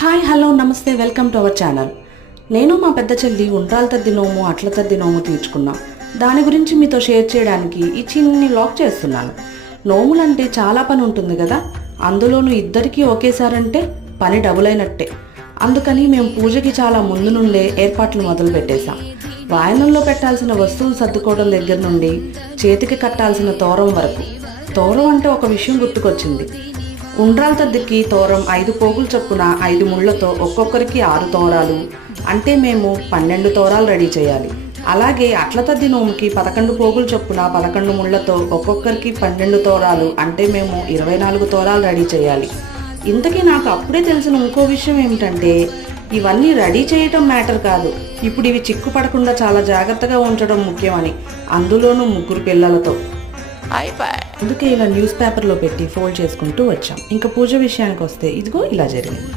Hi hello నమస్తే welcome to our channel. నేను మా పెద్ద చెల్లి ఉండ్రాల తద్ది నోము అట్ల తద్ది నోము తీర్చుకున్నాం. దాని గురించి మీతో షేర్ చేయడానికి ఈ చిన్ని లాక్ చేస్తున్నాను. నోములంటే చాలా పని ఉంటుంది కదా, అందులోనూ ఇద్దరికీ ఒకేసారంటే పని డబుల్ అయినట్టే. అందుకని మేము పూజకి చాలా ముందు నుండే ఏర్పాట్లు మొదలు పెట్టేశాం. వాయనంలో పెట్టాల్సిన వస్తువులు సర్దుకోవడం దగ్గర నుండి చేతికి కట్టాల్సిన తోరం వరకు. తోరం అంటే ఒక విషయం గుర్తుకొచ్చింది. ఉండ్రాల తద్దికి తోరం 5 పోగులు చొప్పున 5 ముళ్లతో ఒక్కొక్కరికి 6 తోరాలు, అంటే మేము 12 తోరాలు రెడీ చేయాలి. అలాగే అట్ల తద్ది నోముకి 11 పోగులు చొప్పున 11 ముళ్లతో ఒక్కొక్కరికి 12 తోరాలు, అంటే మేము 24 తోరాలు రెడీ చేయాలి. ఇంతకీ నాకు అప్పుడే తెలిసిన ఇంకో విషయం ఏమిటంటే, ఇవన్నీ రెడీ చేయటం మ్యాటర్ కాదు, ఇప్పుడు ఇవి చిక్కు పడకుండా చాలా జాగ్రత్తగా ఉంచడం ముఖ్యమని, అందులోనూ 3 పిల్లలతో. అందుకే ఇలా న్యూస్ పేపర్లో పెట్టి ఫోల్డ్ చేసుకుంటూ వచ్చాం. ఇంకా పూజ విషయానికి వస్తే ఇదిగో ఇలా జరిగింది.